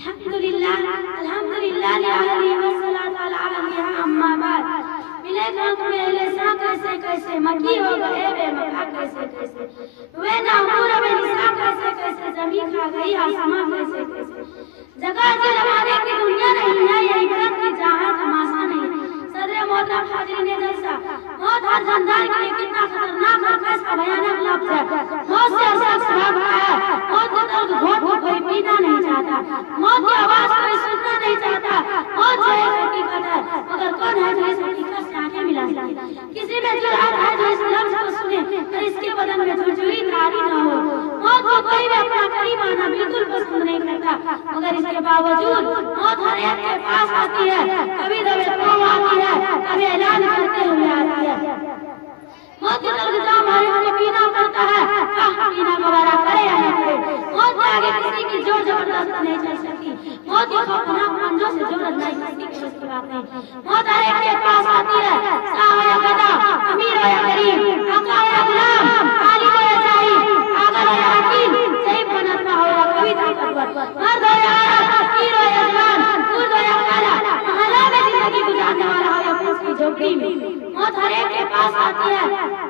अल्हम्दुलिल्लाह लिल्लाहि वस्सलातु अला नबिय्यिना अम्मा बाद। मिले खाक में ले सा कैसे कैसे मक्की हो गए बे मक्का कैसे कैसे वे ना उमर में निसा कैसे कैसे जमीन खा गई आसमां कैसे कैसे। जगह से जमाने की दुनिया नहीं है, ये इबरत की जहां तमाशा नहीं। सदर मोहतरम हाज़रीन जलसा, मौत हर जानदार के लिए कितना खतरनाक और कैसा भयानक लफ्ज़ है। मौत से शख्स भागता है, मौत के दर्द घोट को कोई पीना नहीं चाहता, मौत की आवाज कोई सुनना नहीं चाहता। मौत जो एक हकीकत है, मगर कौन है जो इस हकीकत से आंखें मिला सकता? किसी में जुर्अत है जो इस लफ्ज़ को सुने और इसके बदन में झुरझुरी तारी ना हो। मौत को कोई भी अपना करीब आना बिल्कुल पसंद नहीं करता, मगर इसके बावजूद मौत हर एक के पास आती है। कभी दबे आती है, कभी ऐलान करते हुए आती है। मौत के दर्द जाम हमें पीना पड़ता है, पीना दोबारा करे या न करे। मौत के आगे किसी की जोर जबरदस्त नहीं चल सकती। मौत की खौफनाक मंजों से जोर नहीं किसी की बस की बात नहीं। मौत हर एक के पास आती है, साह या गदा, अमीर हो या गरीब, आका या गुलाम, आलिम हो या जाहिल, पागल हो या हकीम, ज़ईफ़ हो नत्था हो या कवि ताकतवर, मर्द हो या औरत, पीर हो या जवान, दूर हो या काला, महल्ला में जिंदगी गुजारने वाला हो या फंस की झोपड़ी में, मौत हर एक के पास आती है।